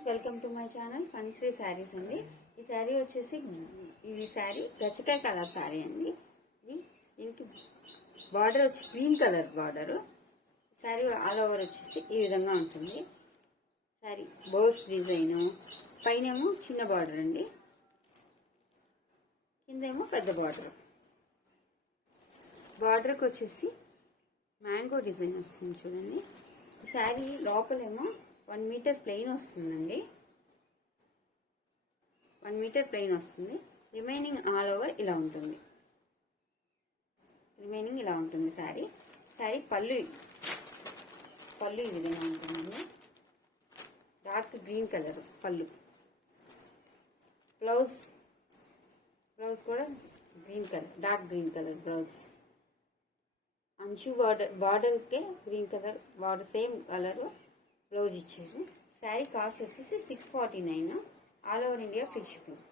Friends, welcome to my channel Phanishree Sarees అండి. ఈ శారీ వచ్చేసి ఈ శారీ గచ్చకాయ కలర్ శారీ అండి. దీనికి బార్డర్ వచ్చి green colour border. Sari all over వచ్చేసి ఈ విధంగా ఉంటుంది. శారీ బోర్డ్స్ డిజైన్, పైనేమో చిన్న బార్డర్ అండి, కిందేమో పెద్ద బార్డర్. బార్డర్కి వచ్చేసి మ్యాంగో డిజైన్ వస్తుంది చూడండి. శారీ లోపలేమో 1 మీటర్ ప్లెయిన్ వస్తుందండి. 1 మీటర్ ప్లెయిన్ వస్తుంది. రిమైనింగ్ ఆల్ ఓవర్ ఇలా ఉంటుంది. శారీ పళ్ళు ఈ విధంగా ఉంటుందండి. డార్క్ గ్రీన్ కలర్ పళ్ళు. బ్లౌజ్ కూడా green colour, dark green colour blouse. అంచు బార్డర్కే green colour border, same colour blouse ఇచ్చారు. శారీ కాస్ట్ వచ్చేసి 649. All over India free shipping.